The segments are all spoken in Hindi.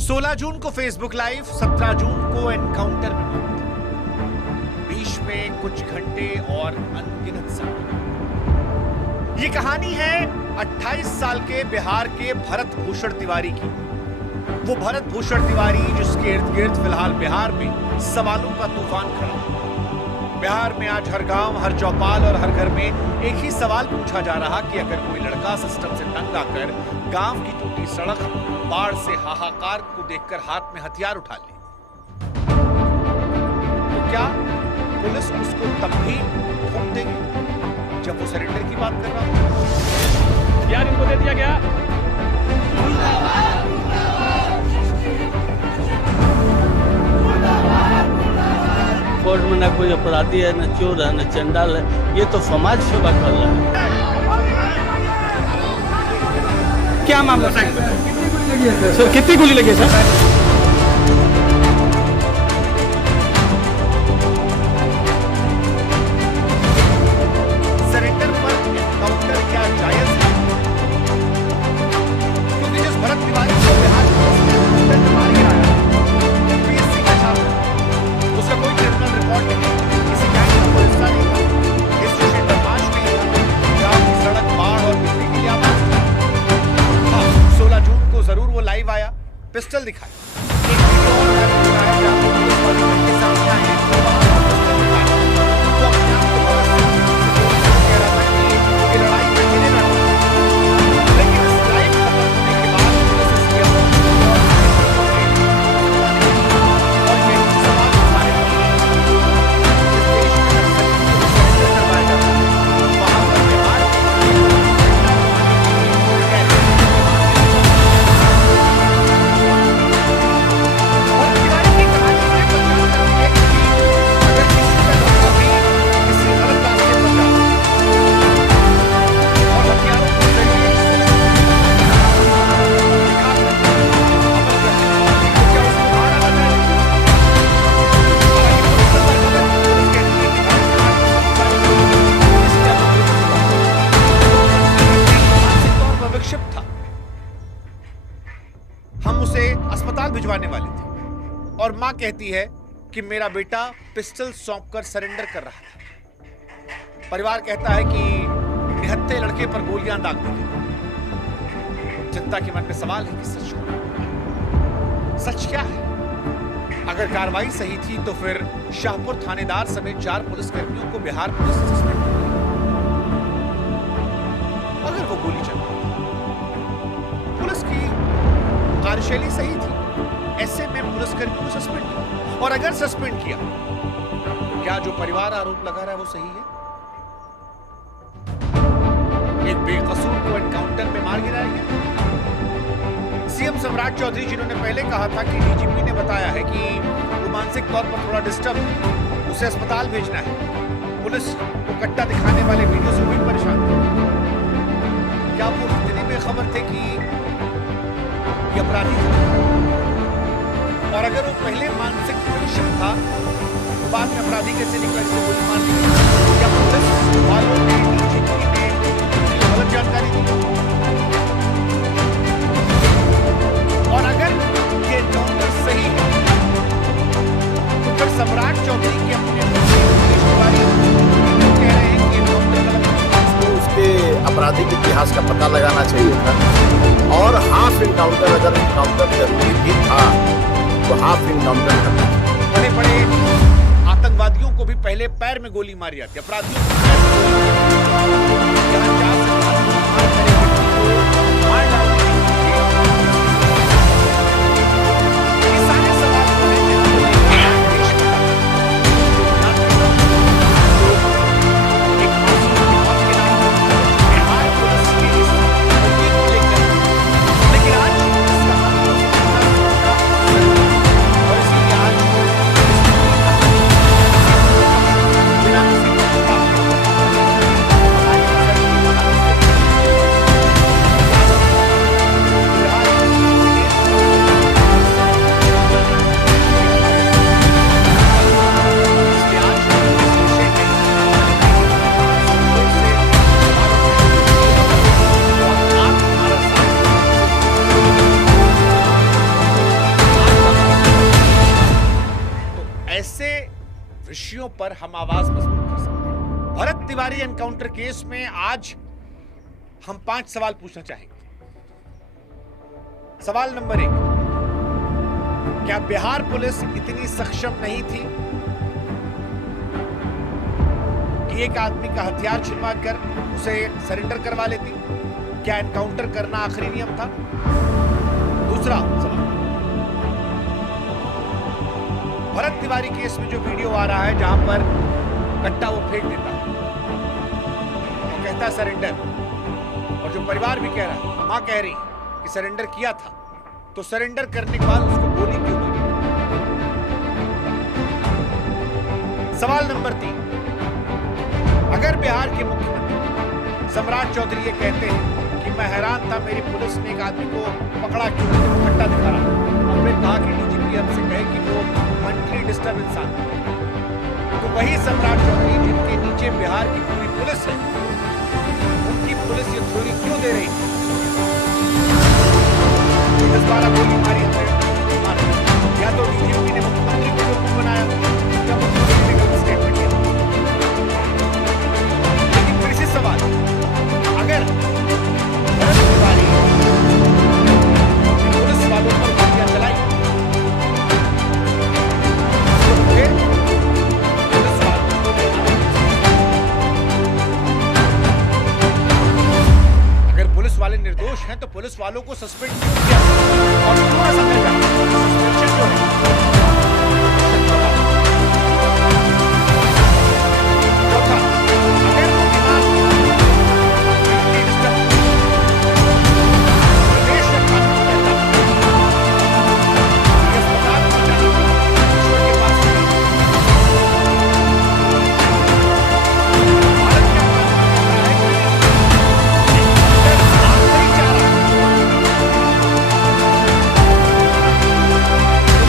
16 जून को फेसबुक लाइव, 17 जून को एनकाउंटर में मौत। बीच में कुछ घंटे और अनगिनत समय। ये कहानी है 28 साल के बिहार के भरत भूषण तिवारी की। वो भरत भूषण तिवारी जिसके इर्द गिर्द फिलहाल बिहार में सवालों का तूफान खड़ा है। बिहार में आज हर गांव, हर चौपाल और हर घर में एक ही सवाल पूछा जा रहा कि अगर कोई लड़का सिस्टम से तंग आकर गांव की टूटी सड़क, बाढ़ से हाहाकार को देखकर हाथ में हथियार उठा ले, तो क्या पुलिस उसको तब भी ठोक देगी जब वो सरेंडर की बात कर रहा हो? यार इनको दे दिया गया। कोर्ट में ना कोई अपराधी है, न चोर है, न चंडाल है। ये तो समाज सेवा कर रहा है। क्या मामला सर? कितनी गोली लगी है सर? सरेंडर पर एनकाउंटर क्या जायज है? क्योंकि जिस भरत तिवारी को बिहार पुलिस ने मार गिराया, यूपीएससी का छात्र, उसका कोई क्रिमिनल रिकॉर्ड नहीं, किसी गैंग का कोई हिस्सा नहीं, हिस्ट्री शीट पर मार्च नहीं हुआ, गांव की सड़क, बाढ़ और बिजली के लिए आवाज नहीं। हाँ, 16 जून को जरूर वो लाइव आया, पिस्टल दिखाई। एक वीडियो और वायरल हो रहा है जहां वो पुलिस वाले के सामने आए, वहां पर पिस्टल दिखाया। वो अपने आप को बहुत से कह रहा था कि ये लड़ाई में मेरे ना हो। लेकिन इस लाइव खत्म होने के बाद पुलिस इसके और ये सवाल उठा रही है। जिस देश में नक्सलियों को सरेंडर करवाया जाता है, वहां पर बिहार और तिवारी की कहानी में पहचान करती है कि अगर किसी का लड़का भी किसी गलत रास्ते पर जाता और हथियारों के जरिए दिखा कर अमल करता, तो क्या उसको मार डाला जाएगा? हालांकि पुलिस का तर्क है, पुलिस कहती है कि भारत के मानसिक तौर पर विक्षिप्त था। हम उसे अस्पताल भिजवाने वाले थे और मां कहती है कि मेरा बेटा पिस्टल सौंपकर सरेंडर कर रहा था। परिवार कहता है कि निहत्थे लड़के पर गोलियां दाग दी गई। जनता के मन में सवाल है कि सच कौन? सच क्या है? अगर कार्रवाई सही थी तो फिर शाहपुर थानेदार समेत 4 पुलिसकर्मियों को बिहार पुलिस से सस्पेंड कर दिया। अगर वो गोली चल रही थी, पुलिस की कार्यशैली सही थी, ऐसे में पुलिसकर्मियों को सस्पेंड किया। और अगर सस्पेंड किया तो क्या जो परिवार आरोप लगा रहा है वो सही है? एक बेकसूर को एनकाउंटर में मार गिराया गया। सीएम सम्राट चौधरी, जिन्होंने पहले कहा था कि डीजीपी ने बताया है कि वो मानसिक तौर पर थोड़ा डिस्टर्ब है, उसे अस्पताल भेजना है, पुलिस को कट्टा दिखाने वाले वीडियो से भी परेशान थे। क्या वो इतने बेखबर थे कि ये अपराधी था? और अगर वो पहले मानसिक विक्षिप्त था, तो बाद में अपराधी कैसे निकला, जिसे गोली मार दी? क्या पुलिस वालों ने, डीजीपी ने गलत जानकारी दी? और अगर ये एनकाउंटर सही है, तो फिर सम्राट चौधरी के अपने पुलिस तिवारी कह रहे हैं कि एनकाउंटर गलत है। तो उसके आपराधिक इतिहास का पता लगाना चाहिए था। और हाफ इनकाउंटर, अगर इनकाउंटर जरूरी भी था तो हाफ इनकाउंटर करना। बड़े बड़े आतंकवादियों को भी पहले पैर में गोली मारी जाती है, अपराधियों को पैर में गोली मारी जाती है। यहाँ 4 से 5 गोली मार कर एक व्यक्ति को मार डालने की ये सारे सवाल जो हैं जिनको लेकर देश में एक मासूम की मौत के नाम पर बिहार पुलिस के इस मुद्दे को लेकर, लेकिन आज इस कहानी को सुनना और इसीलिए आज बिना किसी पक्षपात के विषयों पर हम आवाज मजबूत कर सकते हैं। भरत तिवारी एनकाउंटर केस में आज हम 5 सवाल पूछना चाहेंगे। सवाल नंबर 1, क्या बिहार पुलिस इतनी सक्षम नहीं थी कि एक आदमी का हथियार छिनवा कर उसे सरेंडर करवा लेती? क्या एनकाउंटर करना आखिरी नियम था? दूसरा सवाल, भरत तिवारी केस में जो वीडियो आ रहा है जहां पर कट्टा वो फेंक देता है, वो कहता है सरेंडर, और जो परिवार भी कह रहा है, मां कह रही कि सरेंडर किया था, तो सरेंडर करने के बाद उसको गोली क्यों मारी? सवाल नंबर 3, अगर बिहार के मुख्यमंत्री सम्राट चौधरी ये कहते हैं कि मैं हैरान था मेरी पुलिस ने एक आदमी को पकड़ा क्यों नहीं, वो कट्टा दिखा रहा, और फिर कहा कि डीजीपी हमसे कहे कि वो मेंटली डिस्टर्ब इंसान, तो वही सम्राट चौधरी जिनके नीचे बिहार की पूरी पुलिस है, उनकी पुलिस ये थ्योरी क्यों दे रही है 10-12 गोली मारी हमने, या तो डीजीपी ने मुख्यमंत्री को बेवकूफ बनाया या मुख्यमंत्री ने गलत स्टेटमेंट दिया। लेकिन फिर से सवाल, अगर भरत तिवारी पुलिस वालों पर गोलियां चलाई तो फिर पुलिस वालों को अगर पुलिस वाले निर्दोष हैं तो पुलिस वालों को सस्पेंड क्यों किया और पूरा समय का सस्पेंशन क्यों है? चौथा, अगर वो बीमार मेंटली डिस्टर्ब प्रदेश का कानून कहता कि अस्पताल पहुंचाने की ईश्वर के पास नहीं, भारत का कानून कहता है कि आखिरी चारा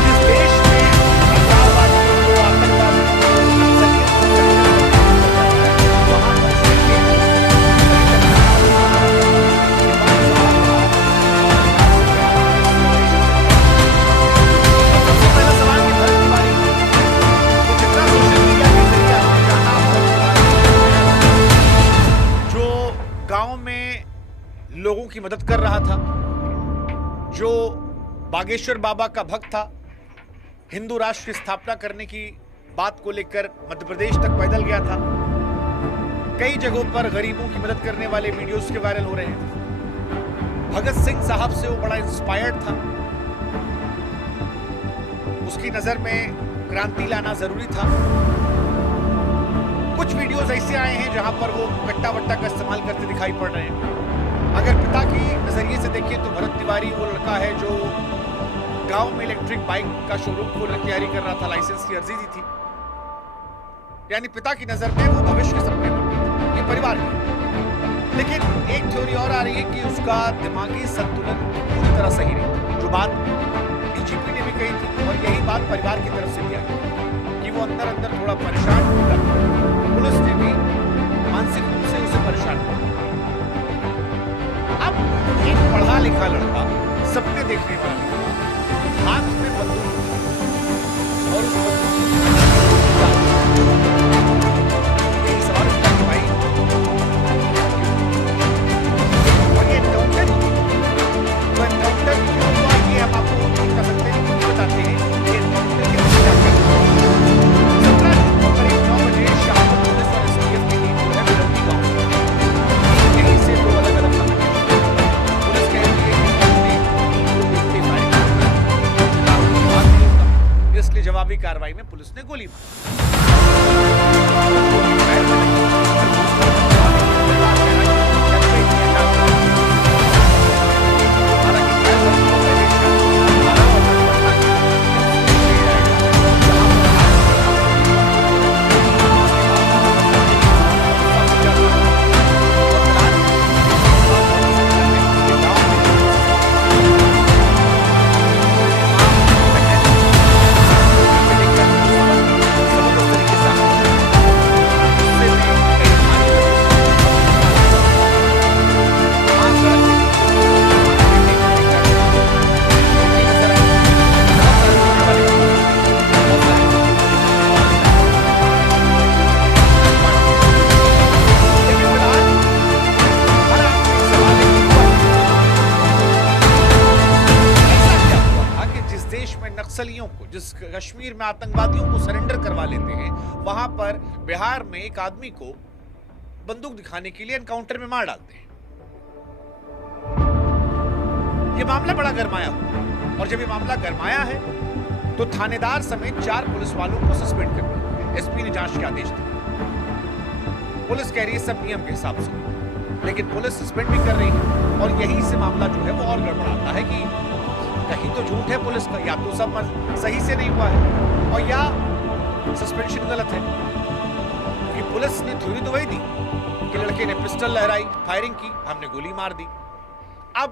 जिस देश में अलगाववादियों को, आतंकवादियों को वहां सबसे पहला सवाल कि भरत तिवारी को जितना सोशल मीडिया के जरिए आपने जाना, जो गांव में लोगों की मदद कर रहा था, जो बागेश्वर बाबा का भक्त था, हिंदू राष्ट्र की स्थापना करने की बात को लेकर मध्य प्रदेश तक पैदल गया था, कई जगहों पर गरीबों की मदद करने वाले वीडियोस के वायरल हो रहे हैं। भगत सिंह साहब से वो बड़ा इंस्पायर्ड था, उसकी नजर में क्रांति लाना जरूरी था। कुछ वीडियोस ऐसे आए हैं जहां पर वो कट्टा वट्टा का इस्तेमाल करते दिखाई पड़ रहे हैं। अगर पिता की नजरिए से देखिए तो भरत तिवारी वो लड़का है जो गांव में इलेक्ट्रिक बाइक का शोरूम खोलने की तैयारी कर रहा था, लाइसेंस की अर्जी दी थी, यानी पिता की नजर में वो भविष्य के सपने बनते थे, ये परिवार की। लेकिन एक थ्योरी और आ रही है कि उसका दिमागी संतुलन पूरी तरह सही नहीं, जो बात डीजीपी ने भी कही थी और यही बात परिवार की तरफ से भी आई कि वो अंदर अंदर थोड़ा परेशान होगा। पुलिस ने भी मानसिक रूप से उसे परेशान किया। अब एक पढ़ा लिखा लड़का, सपने देखने वाला लड़का, हाथ में बंदूक और उस यही सवाल उठता है कि भाई और ये एनकाउंटर तो एनकाउंटर क्यों हुआ ये हम आपको नहीं कर सकते, नहीं बताते हैं कि एनकाउंटर के पीछे क्या है। 17 जून को करीब 9 बजे शाहपुर पुलिस और एसटीएफ की टीम जो है बिरौनी गांव में यहीं से 2 अलग-अलग समय पुलिस कहती है कि हमने देखते फायरिंग की, इसलिए जवाबी कार्रवाई में पुलिस ने गोली देश में नक्सलियों को, जिस कश्मीर में आतंकवादियों को सरेंडर करवा लेते हैं, वहां पर बिहार में एक आदमी को बंदूक दिखाने के लिए एनकाउंटर में मार डालते हैं। यह मामला बड़ा गरमाया हुआ, और जब यह मामला गरमाया है तो थानेदार समेत 4 पुलिस वालों को सस्पेंड कर दिया। एसपी ने जांच के आदेश दिए। पुलिस कह रही है सब नियम के हिसाब से, लेकिन पुलिस सस्पेंड भी कर रही है, और यहीं से मामला जो है वो और गड़बड़ाता है कि कहीं तो झूठ है पुलिस का, या तो सब सही से नहीं हुआ है, और या सस्पेंशन गलत है। क्योंकि पुलिस ने थ्योरी तो वही दी कि लड़के ने पिस्टल लहराई, फायरिंग की, हमने गोली मार दी। अब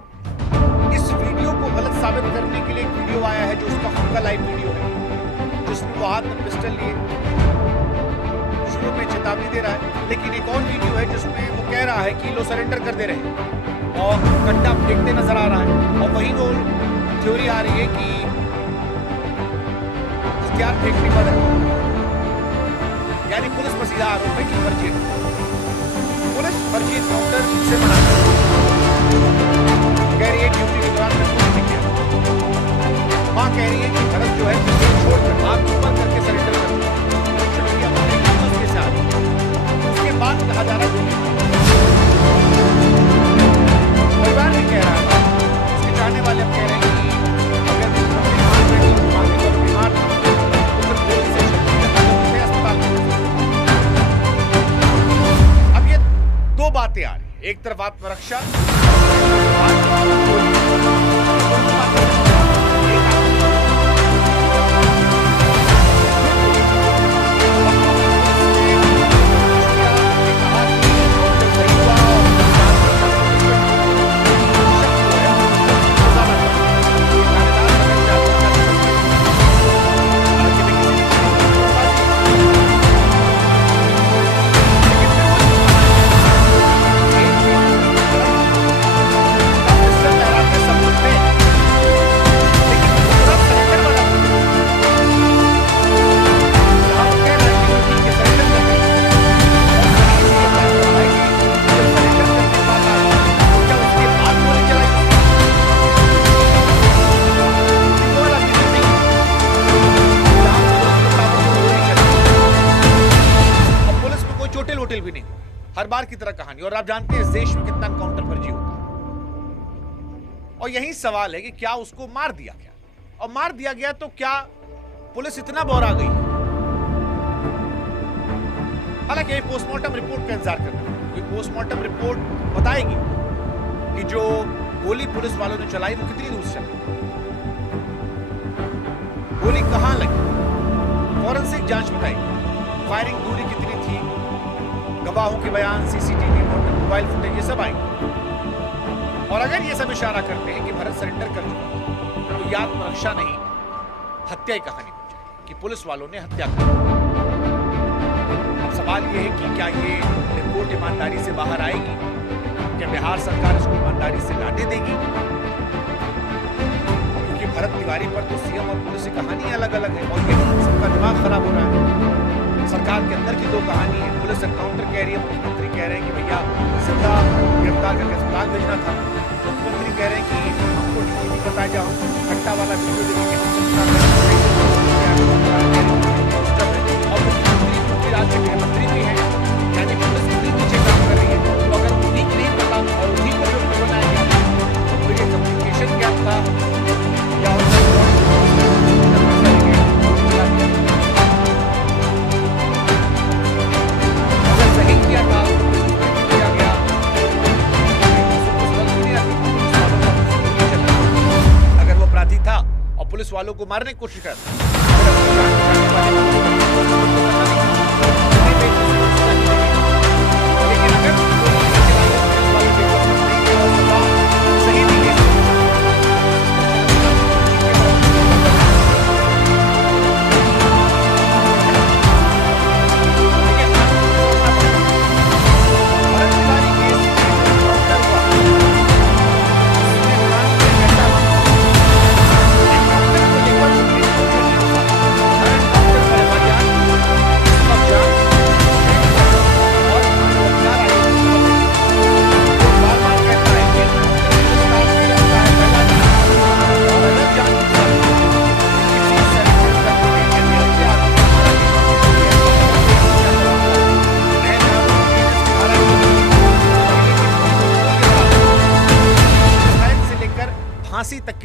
इस वीडियो को गलत साबित करने के लिए एक वीडियो आया है जो उसका खुद का लाइव वीडियो है, जिसमें वो हाथ में पिस्टल लिए शुरू में चेतावनी दे रहा है, लेकिन एक और वीडियो है जिसमें वो कह रहा है कि लो सरेंडर कर दे रहे हैं, और कट्टा फेंकते नजर आ रहा है। और वही वो थ्योरी आ रही है कि हथियार फेंकने वाला, यानी पुलिस पर सीधा आरोप है कि फर्जी, पुलिस फर्जी एनकाउंटर से मना कह रही है ड्यूटी के दौरान में कुछ नहीं किया। मां कह रही है कि भरत जो है छोड़कर हाथ ऊपर करके सरेंडर कर दिया। सोशल मीडिया पर उसके साथ उसके बाद कहा जा रहा है परिवार भी कह रहा है, उसके चाहने वाले कह रहे हैं कि अगर बीमार तो फिर पुलिस से अस्पताल में। अब ये 2 बातें आ रही है, एक तरफ आत्मरक्षा, भी नहीं, हर बार की तरह कहानी। और आप जानते हैं इस देश में कितना एनकाउंटर फर्जी होता है, और यही सवाल है कि क्या उसको मार दिया गया, और मार दिया गया तो क्या पुलिस इतना बौरा गई? हालांकि ये पोस्टमार्टम रिपोर्ट का इंतजार कर रहे हैं, क्योंकि पोस्टमार्टम रिपोर्ट बताएगी कि जो गोली पुलिस वालों ने चलाई वो कितनी दूर से चलाई, गोली कहां लगी, फॉरेंसिक जांच बताएगी, फायरिंग दूरी कितनी थी, गवाहों के बयान, सीसीटीवी, मोबाइल फुटेज, ये सब आएंगे। और अगर ये सब इशारा करते हैं कि भरत सरेंडर कर चुका, तो यह आत्मरक्षा नहीं हत्या की कहानी बन जाएगी कि पुलिस वालों ने हत्या कर। अब सवाल ये है कि क्या ये रिपोर्ट ईमानदारी से बाहर आएगी? क्या बिहार सरकार इसको ईमानदारी से लाने देगी? क्योंकि भरत तिवारी पर तो सीएम और पुलिस की कहानी अलग अलग है, और यही सबका दिमाग खराब हो रहा है। सरकार के अंदर की 2 कहानी है, पुलिस एनकाउंटर कह रही है, मुख्यमंत्री कह रहे हैं कि भैया जिंदा गिरफ्तार करके अस्पताल भेजना था, मुख्यमंत्री कह रहे हैं कि हमको नहीं बताया जाओ, हट्टा वाला वीडियो देखेंगे, और मुख्यमंत्री क्योंकि राज्य के मंत्री भी हैं, यानी पुलिस उन्हीं पीछे काम कर रही है, तो अगर उन्हीं को नहीं पता और उन्हीं को जो बनाया गया तो ये कम्युनिकेशन गैप था या पुलिस वालों को मारने की कोशिश कर लेकिन अगर सही नहीं है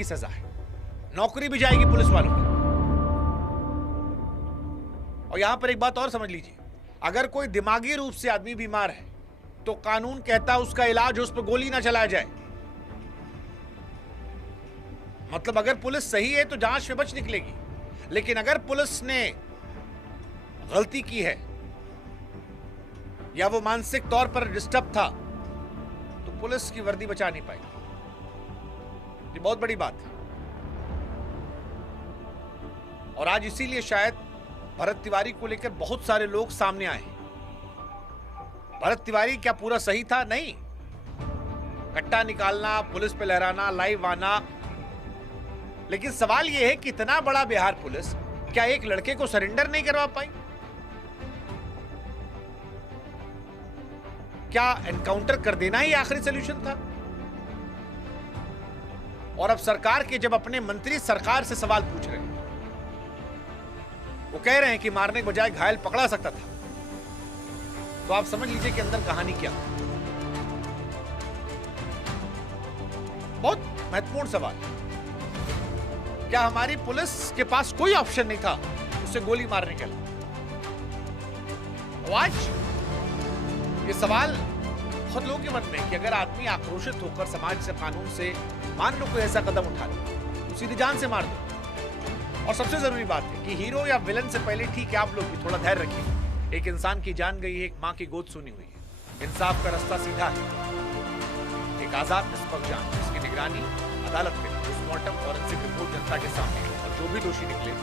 सजा है, नौकरी भी जाएगी पुलिस वालों की। और यहां पर एक बात और समझ लीजिए, अगर कोई दिमागी रूप से आदमी बीमार है तो कानून कहता है उसका इलाज उस पर गोली ना चलाया जाए। मतलब अगर पुलिस सही है तो जांच में बच निकलेगी, लेकिन अगर पुलिस ने गलती की है या वो मानसिक तौर पर डिस्टर्ब था तो पुलिस की वर्दी बचा नहीं पाई। ये बहुत बड़ी बात है। और आज इसीलिए शायद भरत तिवारी को लेकर बहुत सारे लोग सामने आए। भरत तिवारी क्या पूरा सही था? नहीं। कट्टा निकालना, पुलिस पे लहराना, लाइव आना, लेकिन सवाल यह है कि इतना बड़ा बिहार पुलिस क्या एक लड़के को सरेंडर नहीं करवा पाई? क्या एनकाउंटर कर देना ही आखिरी सॉल्यूशन था? और अब सरकार के जब अपने मंत्री सरकार से सवाल पूछ रहे हैं, वो कह रहे हैं कि मारने के बजाय घायल पकड़ा सकता था, तो आप समझ लीजिए कि अंदर कहानी क्या। बहुत महत्वपूर्ण सवाल। क्या हमारी पुलिस के पास कोई ऑप्शन नहीं था उसे गोली मारने के लिए? आज ये सवाल बहुत लोगों के मन में कि अगर आदमी आक्रोशित होकर समाज से, कानून से मान लो कोई ऐसा कदम उठा ले तो सीधी जान से मार दो। और सबसे जरूरी बात है कि हीरो या विलन से पहले ठीक है, आप लोग भी थोड़ा धैर्य रखिए। एक इंसान की जान गई है, एक मां की गोद सुनी हुई है, इंसाफ का रास्ता सीधा है। एक आजाद निष्पक्ष जांच जिसकी निगरानी अदालत में, पोस्टमार्टम फॉरेंसिक रिपोर्ट जनता के सामने, और जो भी दोषी निकले,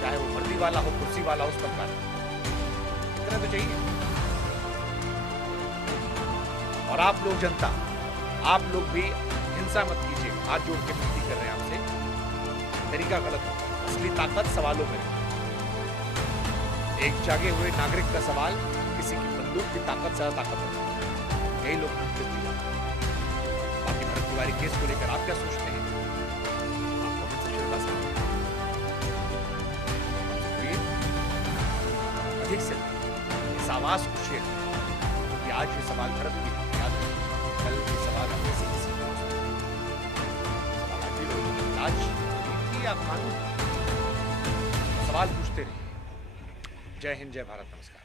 चाहे वो वर्दी वाला हो, कुर्सी वाला हो, उस पर कार्रवाई इतना तो चाहिए। और आप लोग जनता, आप लोग भी हिंसा मत कीजिए। हाथ जोड़ के विनती कर रहे हैं आपसे, तरीका गलत हो। असली ताकत सवालों में है। एक जागे हुए नागरिक का सवाल किसी की बंदूक की ताकत से ज्यादा ताकत है। यही लोग बाकी भरत तिवारी केस को लेकर आप क्या सोचते हैं? आपको मुझसे श्रद्धा से अधिक से इस आवाज को शेयर कि आज ये सवाल भरत की याद है, कल ये सवाल अपने से किसी को आज या कानून सवाल पूछते रहिए। जय हिंद, जय भारत, नमस्कार।